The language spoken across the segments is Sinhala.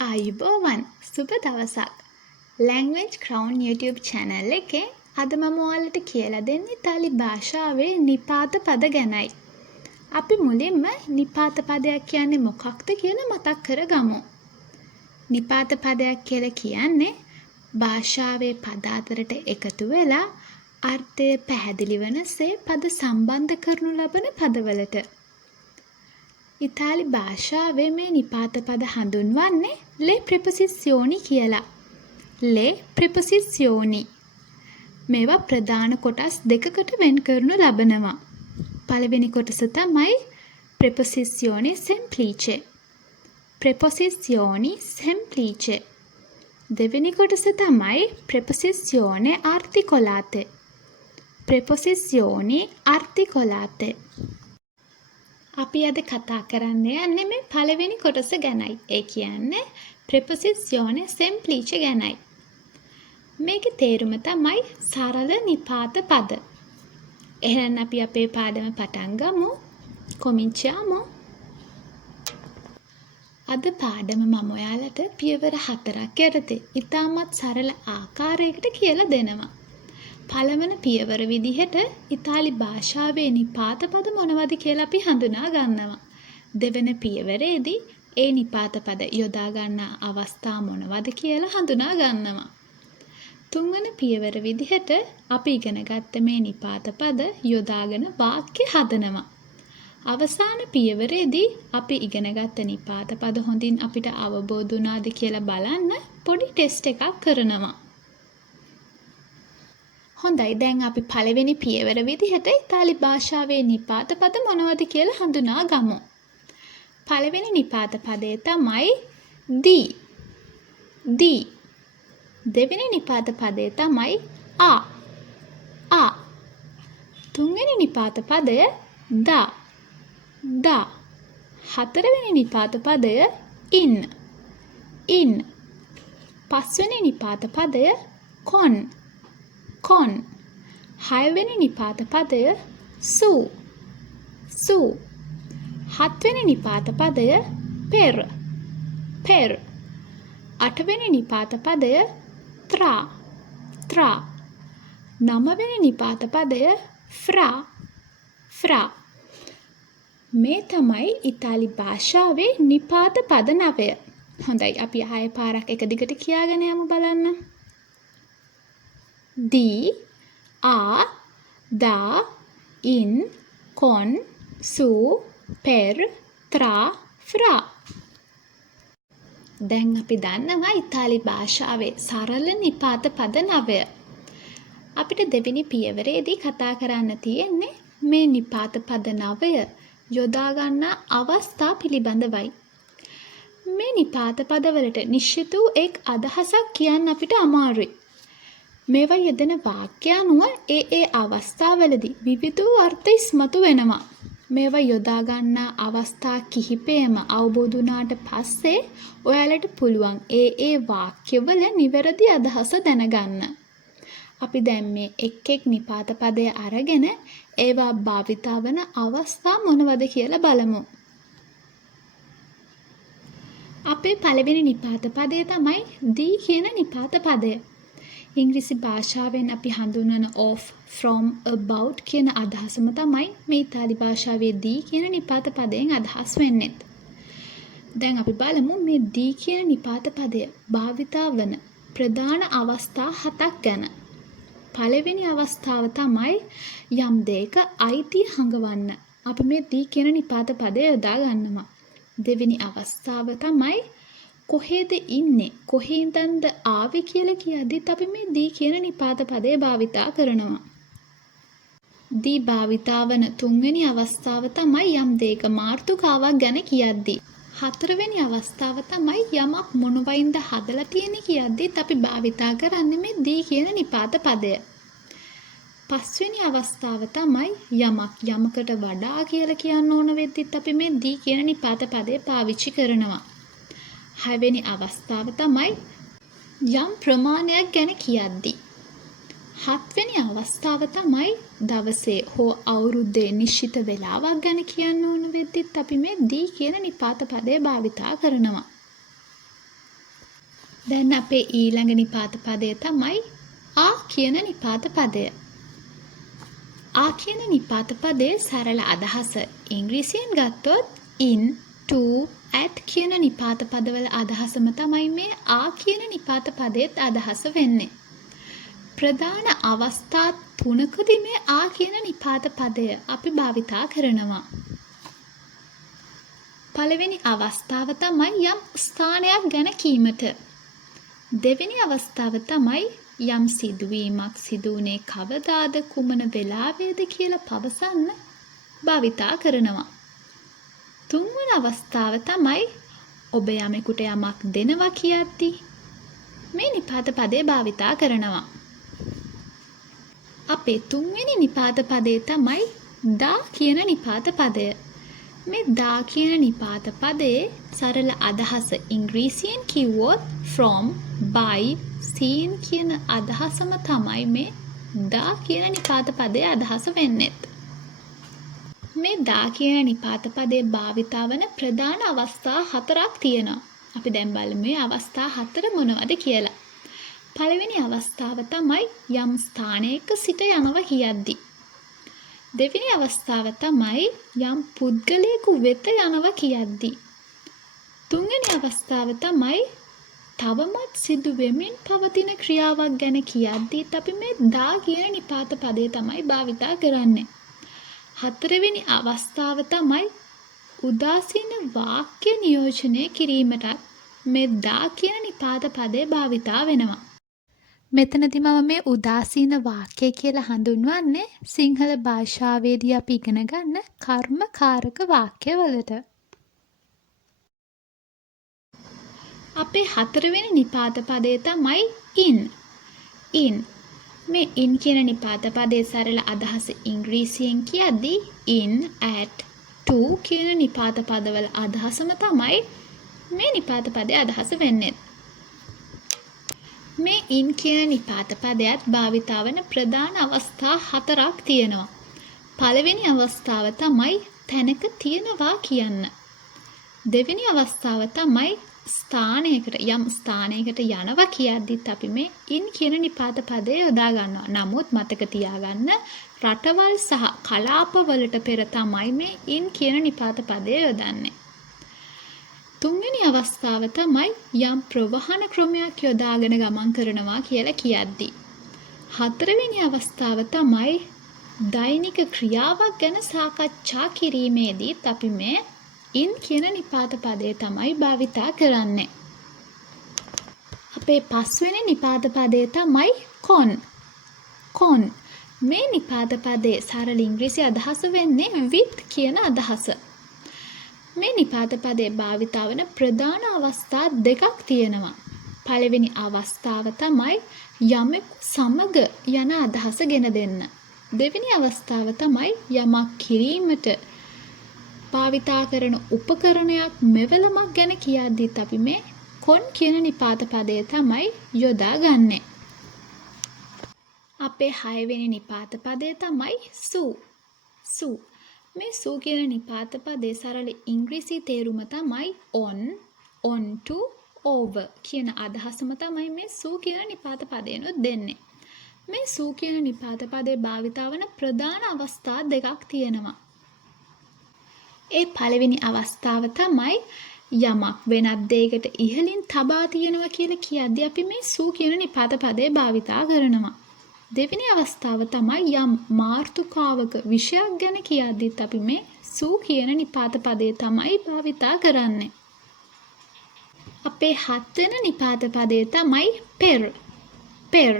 ආයුබෝවන් සුබ දවසක්. Language Crown YouTube channel එකේ අද මම ඔයාලට කියලා දෙන්නේ ඉතාලි භාෂාවේ නිපාත පද ගැනයි. අපි මුලින්ම නිපාත පදයක් කියන්නේ මොකක්ද කියලා මතක් කරගමු. නිපාත පදයක් කියලා කියන්නේ භාෂාවේ පද අතරට එකතු වෙලා අර්ථය පැහැදිලි වනසේ පද සම්බන්ධ කරනු ලබන පදවලට. ඉතාලි භාෂාවේ මේ නිපාත පද හඳුන්වන්නේ le preposizioni කියලා. le preposizioni. මේවා ප්‍රධාන කොටස් දෙකකට වෙන් කරනු ලබනවා. පළවෙනි කොටස තමයි preposizioni semplice. preposizioni semplice. දෙවෙනි කොටස තමයි preposizione articolate. preposizioni articolate. අපි අද කතා කරන්න යන්නේ මේ පළවෙනි කොටස ගැනයි. ඒ කියන්නේ preposizione semplice ගැනයි. මේකේ තේරුම තමයි සරල නිපාත පද. එහෙනම් අපි අපේ පාඩම පටන් ගමු. cominciamo. අද පාඩම මම ඔයාලට පියවර 4ක් යටතේ ඉතාමත් සරල ආකාරයකට කියලා දෙනවා. පළවන පියවර විදිහට ඉතාලි භාෂාවේ නිපාත පද මොනවද කියලා අපි හඳුනා ගන්නවා. දෙවන පියවරේදී ඒ නිපාත පද යොදා ගන්නා අවස්ථා මොනවද කියලා හඳුනා ගන්නවා. තුන්වන පියවර විදිහට අපි ඉගෙන ගත්ත මේ නිපාත පද යොදාගෙන වාක්‍ය හදනවා. අවසාන පියවරේදී අපි ඉගෙන ගත්ත නිපාත පද හොඳින් අපිට අවබෝධ වුණාද කියලා බලන්න පොඩි ටෙස්ට් එකක් කරනවා. හොඳයි, දැන් අපි පළවෙනි පියවර විදිහට ඉතාලි භාෂාවේ නිපාත පද මොනවද කියලා හඳුනා ගමු. පළවෙනි නිපාත පදය තමයි di. di. දෙවෙනි නිපාත පදය තමයි a. තුන්වෙනි නිපාත පදය da. da. හතරවෙනි නිපාත පදය in. පස්වෙනි නිපාත පදය con. හයවෙනි නිපාත පදය su. හත්වෙනි නිපාත පදය per. අටවෙනි නිපාත පදය tra. නවවෙනි නිපාත පදය fra. මේ තමයි ඉතාලි භාෂාවේ නිපාත පද 9. හොඳයි, අපි ආයෙ පාරක් එක දිගට කියාගෙන යමු බලන්න. di, a, da, in, con, su, per, tra, fra. දැන් අපි දන්නවා ඉතාලි භාෂාවේ සරල නිපාත පද 9. අපිට දෙවෙනි පියවරේදී කතා කරන්න තියෙන්නේ මේ නිපාත පද 9 යොදා ගන්නා අවස්ථා පිළිබඳවයි. මේ නිපාත පදවලට නිශ්චිත වූ එක් අදහසක් කියන්න අපිට අමාරුයි. මේවා යෙදෙන වාක්‍ය අනුව ඒ අවස්ථාවලදී විවිධ වූ අර්ථ ඉස්මතු වෙනවා. මේවා යොදා ගන්නා අවස්ථා කිහිපයම අවබෝධ වුණාට පස්සේ ඔයාලට පුළුවන් ඒ වාක්‍යවල නිවැරදි අදහස දැනගන්න. අපි දැන් මේ එක් නිපාත පදය අරගෙන ඒවා භාවිතා වන අවස්ථා මොනවද කියලා බලමු. අපේ පළවෙනි නිපාත පදය තමයි di කියන නිපාත පදය. ඉංග්‍රීසි භාෂාවෙන් අපි හඳුන්වන of, from, about කියන අදහසම තමයි මේ ඉතාලි භාෂාවේ di කියන නිපාත පදයෙන් අදහස් වෙන්නේ. දැන් අපි බලමු මේ di කියන නිපාත පදය භාවිතා වන ප්‍රධාන අවස්ථා 7ක් ගැන. පළවෙනි අවස්ථාව තමයි යම් දෙයක අයිතිය හඟවන්න. අපි මේ di කියන නිපාත පදය යොදා ගන්නවා. දෙවෙනි අවස්ථාව තමයි කොහෙද ඉන්නේ, කොහේ ඉඳන්ද ආවේ කියලා කියද්දිත් අපි මේ di කියන නිපාත පදය භාවිතා කරනවා. di භාවිතා වන තුන්වෙනි අවස්ථාව තමයි යම් දෙයක මාතෘකාවක් ගැන කියද්දී. හතරවෙනි අවස්ථාව තමයි යමක් මොනවයින්ද හදලා තියෙන්නේ කියද්දිත් අපි භාවිතා කරන්නේ මේ di කියන නිපාත පදය. පස්වෙනි අවස්ථාව තමයි යමක් යමකට වඩා කියලා කියන්න ඕන වෙද්දිත් අපි මේ di කියන නිපාත පදය පාවිච්චි කරනවා. හයවෙනි අවස්ථාව තමයි යම් ප්‍රමාණයක් ගැන කියද්දී. හත්වෙනි අවස්ථාව තමයි දවසේ හෝ අවුරුද්දේ නිශ්චිත වේලාවක් ගැන කියන්න ඕන වෙද්දිත් අපි මේ di කියන නිපාත පදය භාවිතා කරනවා. දැන් අපේ ඊළඟ නිපාත පදය තමයි ආ කියන නිපාත පදය. ආ කියන නිපාත පදයේ සරල අදහස ඉංග්‍රීසියෙන් ගත්තොත් in, to, at කියන නිපාත පදවල අදහසම තමයි මේ ආ කියන නිපාත පදයේත් අදහස වෙන්නේ. ප්‍රධාන අවස්ථා තුනකදී මේ ආ කියන නිපාත පදය අපි භාවිතා කරනවා. පළවෙනි අවස්ථාව තමයි යම් ස්ථානයක් ගැන කීමට. දෙවෙනි අවස්ථාව තමයි යම් සිදුවීමක් සිදුවුනේ කවදාද කුමන වෙලාවේද කියලා පවසන්න භාවිතා කරනවා. තුන්වන අවස්ථාව තමයි ඔබ යමෙකුට යමක් දෙනවා කියද්දී මේ නිපාත පදේ භාවිතා කරනවා. අපේ තුන්වෙනි නිපාත පදේ තමයි දා කියන නිපාත පදය. මේ දා කියන නිපාත පදයේ සරල අදහස ඉංග්‍රීසියෙන් කිව්වොත් from, by, seen කියන අදහසම තමයි මේ දා කියන නිපාත පදයේ අදහස වෙන්නේ. මේ දා කියන නිපාත පදයේ භාවිතා වන ප්‍රධාන අවස්ථා 4ක් තියෙනවා. අපි දැන් බලමු මේ අවස්ථා 4 මොනවද කියලා. පළවෙනි අවස්ථාව තමයි යම් ස්ථානයක සිට යනවා කියද්දී. දෙවෙනි අවස්ථාව තමයි යම් පුද්ගලයෙකු වෙත යනවා කියද්දී. තුන්වෙනි අවස්ථාව තමයි තවමත් සිදු වෙමින් පවතින ක්‍රියාවක් ගැන කියද්දීත් අපි මේ දා කියන නිපාත පදය තමයි භාවිතා කරන්නේ. හතරවෙනි අවස්ථාව තමයි උදාසීන වාක්‍ය නියෝජනය කිරීමට මේ දා කියන නිපාත පදය භාවිතා වෙනවා. මෙතනදී මම මේ උදාසීන වාක්‍ය කියලා හඳුන්වන්නේ සිංහල භාෂාවේදී අපි ඉගෙන ගන්න කර්මකාරක වාක්‍යවලට. අපේ හතරවෙනි නිපාත පදය තමයි in. in. මේ in කියන නිපාත පදයේ සරල අදහස ඉංග්‍රීසියෙන් කියද්දී in, at, to කියන නිපාත පදවල අදහසම තමයි මේ නිපාත පදයේ අදහස වෙන්නේ. මේ in කියන නිපාත පදයට භාවිතා වන ප්‍රධාන අවස්ථා 4ක් තියෙනවා. පළවෙනි අවස්ථාව තමයි තැනක තියනවා කියන්න. දෙවෙනි අවස්ථාව තමයි යම් ස්ථානයකට යනවා කියද්දිත් අපි මේ in කියන නිපාත පදය යොදා ගන්නවා. නමුත් මතක තියාගන්න රටවල් සහ කලාපවලට පෙර තමයි මේ in කියන නිපාත පදය යොදන්නේ. තුන්වෙනි අවස්ථාව තමයි යම් ප්‍රවාහන ක්‍රමයක් යොදාගෙන ගමන් කරනවා කියලා කියද්දී. හතරවෙනි අවස්ථාව තමයි දෛනික ක්‍රියාවක් ගැන සාකච්ඡා කිරීමේදීත් අපි මේ in කියන නිපාත පදය තමයි භාවිතා කරන්නේ. අපේ පස්වෙනි නිපාත පදය තමයි con. con. මේ නිපාත පදයේ සරල ඉංග්‍රීසි අදහස වෙන්නේ with කියන අදහස. මේ නිපාත පදයේ භාවිතා වන ප්‍රධාන අවස්ථා දෙකක් තියෙනවා. පළවෙනි අවස්ථාව තමයි යමෙකු සමග යන අදහස ගෙන දෙන්න. දෙවෙනි අවස්ථාව තමයි යමක් කිරීමට භාවිතා කරන උපකරණයක් මෙවලමක් ගැන කියද්දිත් අපි මේ con කියන නිපාත පදය තමයි යොදාගන්නේ. අපේ 6 වෙනි නිපාත පදය තමයි sue. sue. මේ sue කියන නිපාත පදයේ සරල ඉංග්‍රීසි තේරුම තමයි on to, over කියන අදහසම තමයි මේ sue කියන නිපාත පදයනොත් දෙන්නේ. මේ sue කියන නිපාත පදයේ භාවිතා වන ප්‍රධාන අවස්ථා දෙකක් තියෙනවා. ඒ පළවෙනි අවස්ථාව තමයි යමක් වෙනත් දෙයකට ඉහළින් තබා තියෙනවා කියලා කියද්දී අපි මේ sue කියන නිපාත පදේ භාවිතා කරනවා. දෙවෙනි අවස්ථාව තමයි යම් මාතෘකාවක විෂයක් ගැන කියද්දීත් අපි මේ sue කියන නිපාත පදේ තමයි භාවිතා කරන්නේ. අපේ 7 වෙනි නිපාත පදේ තමයි per. per.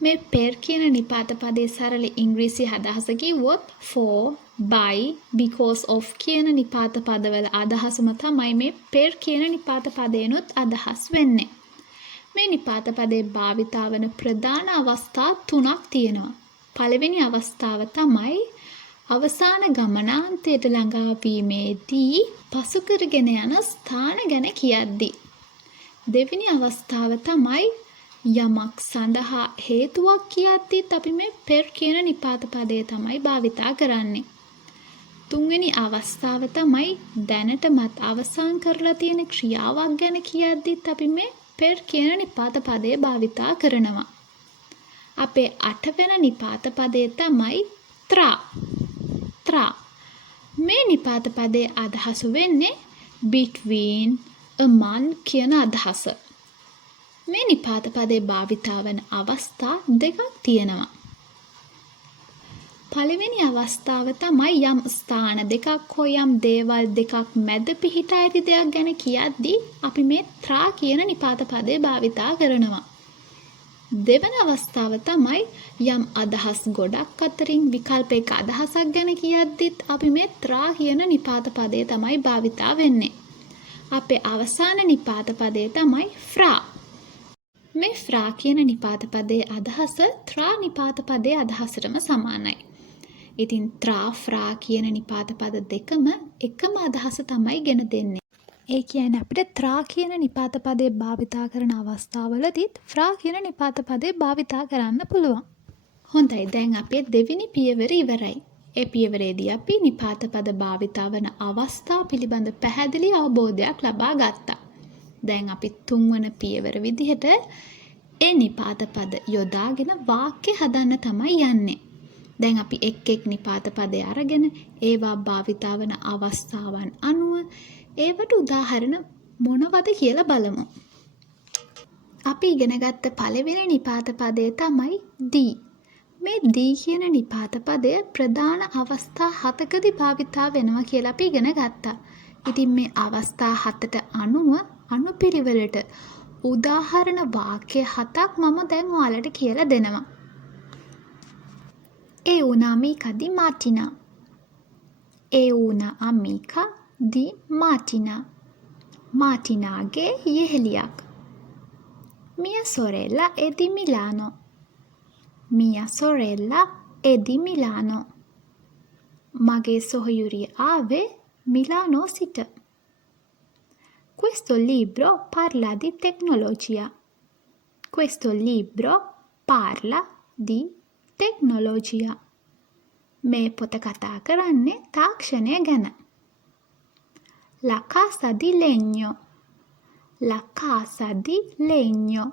මේ per කියන නිපාත පදයේ සරල ඉංග්‍රීසි අදහස කිව්වොත් for, by, because of කියන නිපාත පදවල අදහසම තමයි මේ per කියන නිපාත පදේනොත් අදහස් වෙන්නේ. මේ නිපාත පදයේ භාවිතා වන ප්‍රධාන අවස්ථා 3ක් තියෙනවා. පළවෙනි අවස්ථාව තමයි අවසාන ගමනාන්තයට ළඟා වීමේදී පසු කරගෙන යන ස්ථාන ගැන කියද්දී. දෙවෙනි අවස්ථාව තමයි යමක් සඳහා හේතුවක් කියද්දීත් අපි මේ per කියන නිපාත පදය තමයි භාවිතා කරන්නේ. තුන්වෙනි අවස්ථාව තමයි දැනටමත් අවසන් කරලා තියෙන ක්‍රියාවක් ගැන කියද්දීත් අපි මේ per කියන නිපාත පදය භාවිතා කරනවා. අපේ 8 වෙනි නිපාත පදය තමයි tra. tra. මේ නිපාත පදයේ අදහස වෙන්නේ between, among කියන අදහස. මේ නිපාත පදයේ භාවිතා වන අවස්ථා දෙකක් තියෙනවා. පළවෙනි අවස්ථාව තමයි යම් ස්ථාන දෙකක් හෝ යම් දේවල් දෙකක් මැද පිහිටා ඇති දෙයක් ගැන කියද්දී අපි මේ ත්‍රා කියන නිපාත පදය භාවිතා කරනවා. දෙවන අවස්ථාව තමයි යම් අදහස් ගොඩක් අතරින් විකල්පයක අදහසක් ගැන කියද්දිත් අපි මේ ත්‍රා කියන නිපාත පදය තමයි භාවිතා වෙන්නේ. අපේ අවසාන නිපාත පදය තමයි ෆ්‍රා. මේ ෆ්‍රා කියන නිපාත පදයේ අදහස ත්‍රා නිපාත පදයේ අදහසටම සමානයි. ඉතින් ත්‍රා ෆ්‍රා කියන නිපාත පද දෙකම එකම අදහස තමයි ගෙන දෙන්නේ. ඒ කියන්නේ අපිට ත්‍රා කියන නිපාත පදේ භාවිතා කරන අවස්ථාවලදීත් ෆ්‍රා කියන නිපාත පදේ භාවිතා කරන්න පුළුවන්. හොඳයි, දැන් අපේ දෙවෙනි පියවර ඉවරයි. ඒ පියවරේදී අපි නිපාත පද භාවිතා වන අවස්ථා පිළිබඳ පැහැදිලි අවබෝධයක් ලබා ගත්තා. දැන් අපි තුන්වන පියවර විදිහට ඒ නිපාත පද යොදාගෙන වාක්‍ය හදන්න තමයි යන්නේ. දැන් අපි එක් නිපාත පදය අරගෙන ඒවා භාවිතා වන අවස්ථාවන් අනුව ඒවට උදාහරණ මොනවද කියලා බලමු. අපි ඉගෙන ගත්ත පළවෙනි නිපාත පදය තමයි දී. මේ දී කියන නිපාත පදය ප්‍රධාන අවස්ථා 7කදී භාවිතා වෙනවා කියලා අපි ඉගෙන ගත්තා. ඉතින් මේ අවස්ථා 7ට අනුව අනුපිළිවෙලට උදාහරණ වාක්‍ය 7ක් මම දැන් ඔයාලට කියලා දෙනවා. E una amica di Martina. E una amica di Martina. Martinage යෙහෙලියක්. Mia sorella è di Milano. Mia sorella è di Milano. මගේ සොහොයුරිය ආවේ මිලානෝ සිට. Questo libro parla di tecnologia. Questo libro parla di tecnologia. මේ පොත කතා කරන්නේ තාක්ෂණය ගැන. La casa di legno. La casa di legno.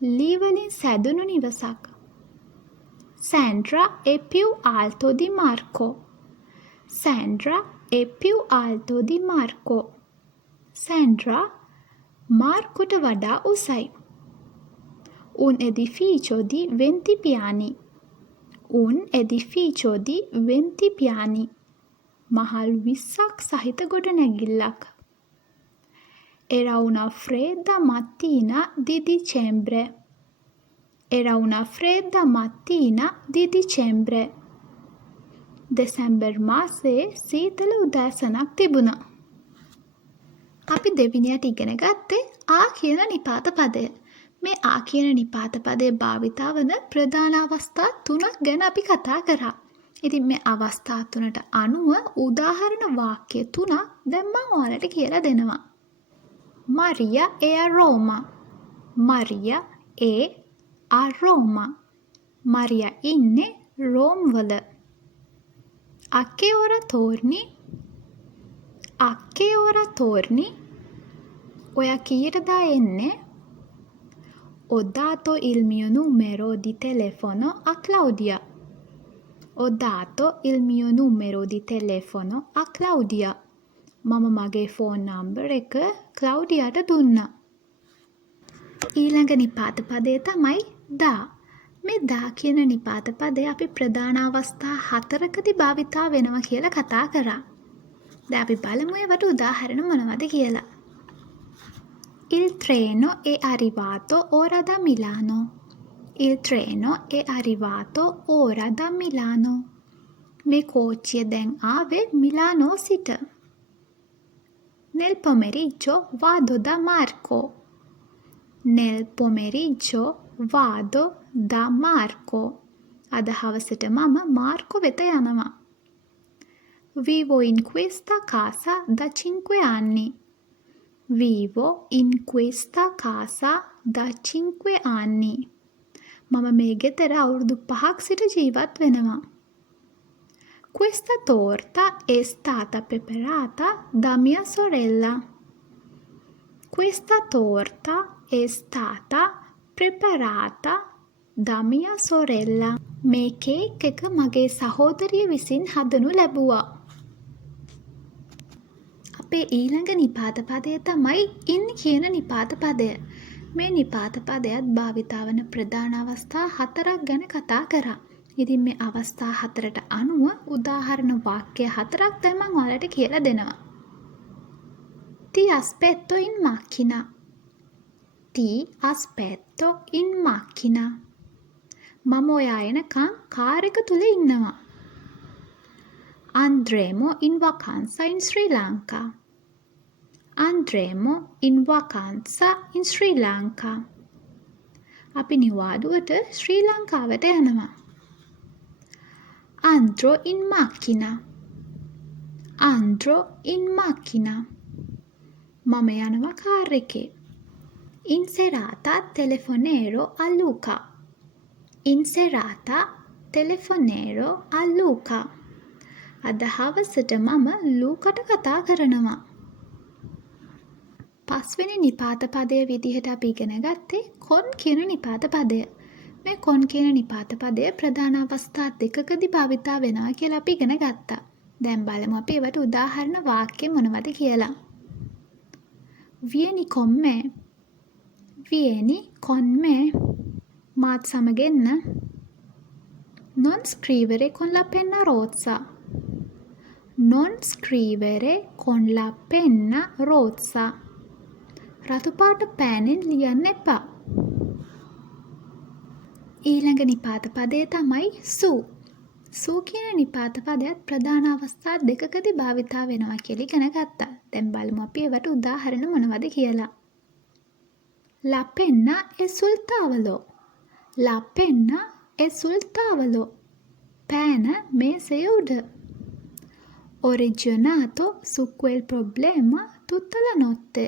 ලී වලින් සැදුණු නිවසක්. Sandra è più alto di Marco. Sandra è più alto di Marco. Sandra Marcoට වඩා උසයි. Un edificio di 20 piani. Un edificio di 20 piani. මහල් 20ක් සහිත ගොඩනැගිල්ලක්. Era una fredda mattina di dicembre. Era una fredda mattina di dicembre. December මාසයේ සීතල උදෑසනක් තිබුණා. අපි දෙවෙනියට ඉගෙන ගත්තේ ආ කියන නිපාත පදය. මේ ආ කියන නිපාත පදයේ භාවිතා වන ප්‍රධාන අවස්ථා 3ක් ගැන අපි කතා කරා. ඉතින් මේ අවස්ථා 3ට අනුව උදාහරණ වාක්‍ය 3ක් දැන් මම ඔයාලට කියලා දෙනවා. Maria è a Roma. Maria è a Roma. Maria ඉන්නේ රෝම් වල. A che ora torni? A che ora torni? ඔයා කීයටද එන්නේ? Ho dato il mio numero di telefono a Claudia. Ho dato il mio numero di telefono a Claudia. මම මගේ ෆෝන් නම්බර් එක ක්ලවුඩියාට දුන්නා. ඊළඟ නිපාත පදය තමයි දා. මේ දා කියන නිපාත පදය අපි ප්‍රධාන අවස්ථා 4කදී භාවිතා වෙනවා කියලා කතා කරා. දැන් අපි බලමු ඒවට උදාහරණ මොනවද කියලා. Il treno è arrivato ora da Milano. Il treno è arrivato ora da Milano. මේ කෝච්චිය දැන් ආවේ මිලානෝ සිට. Nel pomeriggio vado da Marco. Nel pomeriggio vado da Marco. අද හවසට මම මාර්කෝ වෙත යනවා. Vivo in questa casa da 5 anni. Vivo in questa casa da 5 anni. මම මේ ගෙදර අවුරුදු 5ක් සිට ජීවත් වෙනවා. Questa torta è stata preparata da mia sorella. Questa torta è stata preparata da mia sorella. මේ කේක් එක මගේ සහෝදරිය විසින් හදනු ලැබුවා. අපේ ඊළඟ නිපාත පදය තමයි ඉන් කියන නිපාත පදය. මේ නිපාත පදයත් භාවිතා වන ප්‍රධාන අවස්ථා 4ක් ගැන කතා කරා. ඉතින් මේ අවස්ථා 4ට අනුව උදාහරණ වාක්‍ය 4ක් දැන් මම ඔයාලට කියලා දෙනවා. Ti aspetto in macchina. Ti aspetto in macchina. මම ඔයා එනකන් කාර් එක තුල ඉන්නවා. Andremo in vacanza in Sri Lanka. Andremo in vacanza in Sri Lanka. අපි නිවාඩුවට ශ්‍රී ලංකාවට යනවා. Andro in macchina. Andro in macchina. මම යනවා කාර් එකේ. In serata telefonero a Luca. In serata telefonero a Luca. අද හවසට මම ලූකට කතා කරනවා. පස්වෙනි නිපාත පදයේ විදිහට අපි ඉගෙන ගත්තේ කොන් කියන නිපාත පදය. මේ කොන් කියන නිපාත පදය ප්‍රධාන අවස්ථා දෙකකදී භාවිතා වෙනවා කියලා අපි ඉගෙන ගත්තා. දැන් බලමු අපි ඒවට උදාහරණ වාක්‍ය මොනවද කියලා. Vieni con me. Vieni con me. මාත් සමග එන්න. Non scrivere con la penna rozza. Non scrivere con la penna rozza. රතු පාට පෑනෙන් ලියන්න එපා. ඊළඟ නිපාත පදය තමයි සූ. සූ කියන නිපාත පදයත් ප්‍රධාන අවස්ථා දෙකකදී භාවිතා වෙනවා කියලා ඉගෙන ගත්තා. දැන් බලමු අපි ඒවට උදාහරණ මොනවද කියලා. La penna è sul tavolo. La penna è sul tavolo. පෑන මේසය උඩ. Ho ragionato su quel problema tutta la notte.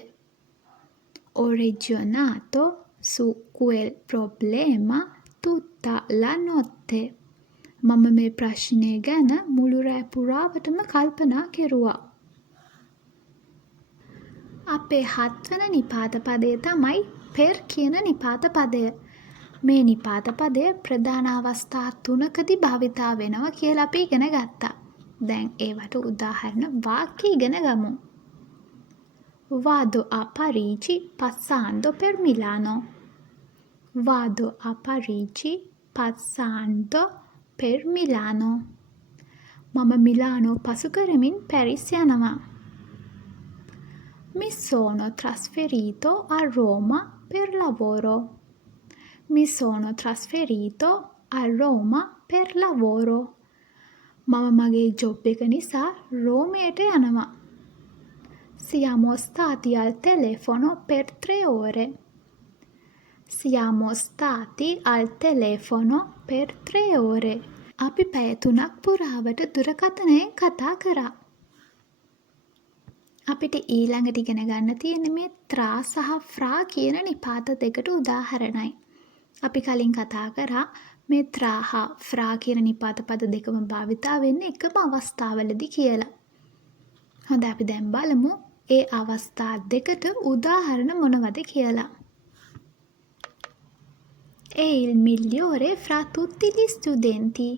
Ho ragionato su quel problema tutta la notte. මම මේ ප්‍රශ්නය ගැන මුළු රෑ පුරාවටම කල්පනා කෙරුවා. අපේ 7 වන නිපාත පදය තමයි පෙර් කියන නිපාත පදය. මේ නිපාත පදය ප්‍රධාන අවස්ථා 3කදී භාවිතා වෙනවා කියලා අපි ඉගෙන ගත්තා. දැන් ඒවට උදාහරණ වාක්‍ය ඉගෙන ගමු. Vado a Parigi passando per Milano. Vado a Parigi passando per Milano. මම මිලානෝ පසු කරමින් පැරිස් යනවා. Mi sono trasferito a Roma per lavoro. Mi sono trasferito a Roma per lavoro. මම මගේ ජොබ් එක නිසා රෝමයට යනවා. Siamo stati al telefono per 3 ore. Siamo stati al telefono per 3 ore. අපි පැය 3ක් පුරාවට දුරකථනයෙන් කතා කරා. අපිට ඊළඟට ඉගෙන ගන්න තියෙන්නේ මේ ත්‍රා සහ ෆ්‍රා කියන නිපාත දෙකට උදාහරණයි. අපි කලින් කතා කරා මේ ත්‍රා හා ෆ්‍රා කියන නිපාත පද දෙකම භාවිතා වෙන්නේ එකම අවස්ථාවලදී කියලා. හොඳ අපි දැන් බලමු ඒ අවස්ථා දෙකට උදාහරණ මොනවද කියලා. È il migliore fra tutti gli studenti.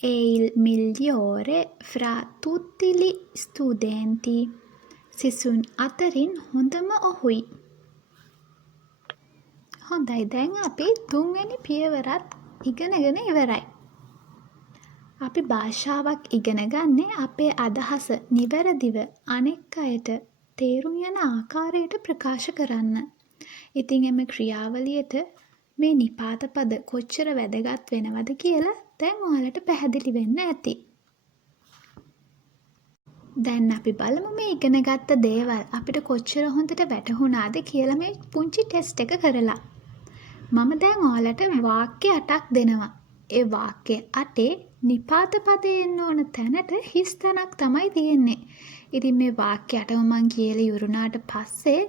È il migliore fra tutti gli studenti. සිසුන් අතරින් හොඳම ඔහුයි. හොඳයි දැන් අපි 3 වෙනි පියවරත් ඉගෙනගෙන ඉවරයි. අපි භාෂාවක් ඉගෙන ගන්නේ අපේ අදහස නිවැරදිව අනෙක් අයට තේරුම් යන ආකාරයට ප්‍රකාශ කරන්න. ඉතින් එම ක්‍රියාවලියට මේ නිපාත පද කොච්චර වැදගත් වෙනවද කියලා දැන් ඔයාලට පැහැදිලි වෙන්න ඇති. දැන් අපි බලමු මේ ඉගෙනගත්ත දේවල් අපිට කොච්චර හොඳට වැටහුණාද කියලා මේ පුංචි ටෙස්ට් එක කරලා. මම දැන් ඔයාලට වාක්‍ය 8ක් දෙනවා. ඒ වාක්‍ය 8 නිපාත පදේ එන්න ඕන තැනට හිස් තැනක් තමයි තියෙන්නේ. ඉතින් මේ වාක්‍ය 8ම මම කියලා ඉවරුණාට පස්සේ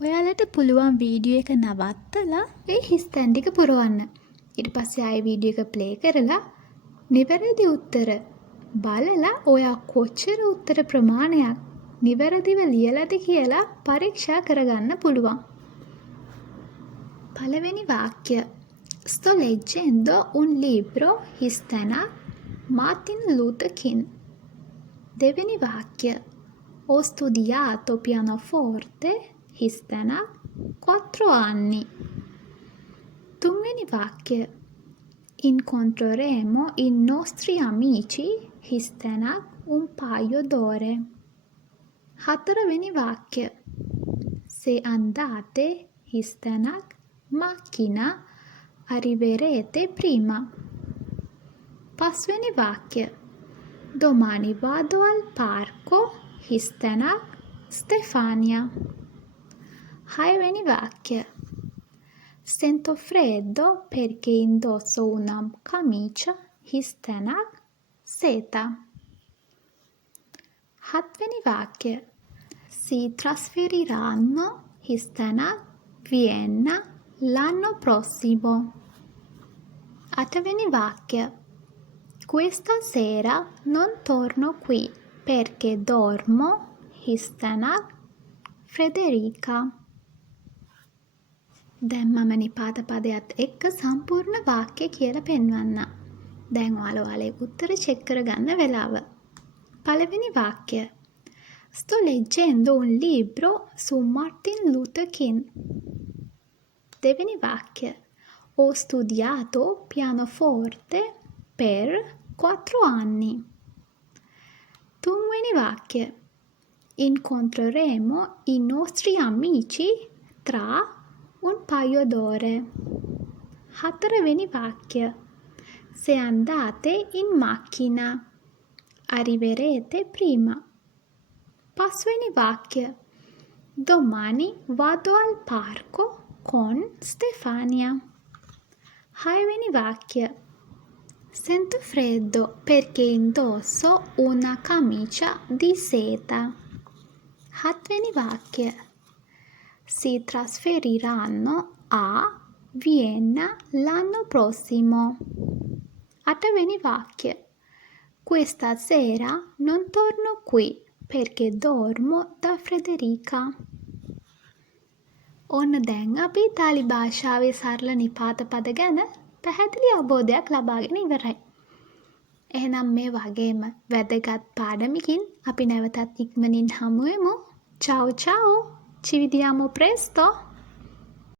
ඔයාලට පුළුවන් වීඩියෝ එක නවත්තලා ඒ හිස් තැන් ටික පුරවන්න. ඊට පස්සේ ආයෙ වීඩියෝ එක ප්ලේ කරලා නිවැරදි උත්තර බලලා ඔයා කොච්චර උත්තර ප්‍රමාණයක් නිවැරදිව ලියලාද කියලා පරීක්ෂා කරගන්න පුළුවන්. පළවෙනි වාක්‍ය. Sto leggendo un libro Histena Martin Luther King. දෙවෙනි වාක්‍ය. Ho studiato pianoforte Histena 4 anni. තුන්වෙනි වාක්‍ය. Incontreremo i nostri amici Histena un paio d'ore. හතරවෙනි වාක්‍ය. Se andate Histena macchina arriverete prima. පස්වෙනි වාක්‍ය. Domani vado al parco Histena Stefania. හයවෙනි වාක්‍ය. Sento freddo perché indosso una camicia Histena seta. හත්වෙනි වාක්‍ය. Si trasferiranno Histena Vienna l'anno prossimo. අටවෙනි වාක්‍ය. Questa sera non torno qui perché dormo Histena Frederica. දැන් මම නිපාත පදයත් එක්ක සම්පූර්ණ වාක්‍ය කියලා පෙන්වන්න. දැන් ඔයාලේ උත්තර චෙක් කරගන්න වෙලාව. පළවෙනි වාක්‍ය. Sto leggendo un libro su Martin Luther King. දෙවෙනි වාක්‍ය. Ho studiato pianoforte per 4 anni. තුන්වෙනි වාක්‍ය. Incontreremo i nostri amici tra un paio d'ore. හතරවෙනි වාක්‍ය. Se andate in macchina arriverete prima. පස්වෙනි වාක්‍ය. Domani vado al parco con Stefania. හයවෙනි වාක්‍ය. Sento freddo perché indosso una camicia di seta. හත්වෙනි වාක්‍ය. Si trasferiranno a Vienna l'anno prossimo. අටවෙනි වාක්‍ය. Questa sera non torno qui perché dormo da Frederica. ඔන්න දැන් අපි ඉතාලි භාෂාවේ සරල නිපාත පද ගැන පැහැදිලි අවබෝධයක් ලබාගෙන ඉවරයි. එහෙනම් මේ වගේම වැදගත් පාඩමකින් අපි නැවතත් ඉක්මනින් හමු වෙමු. Ciao ciao! Ci vediamo presto!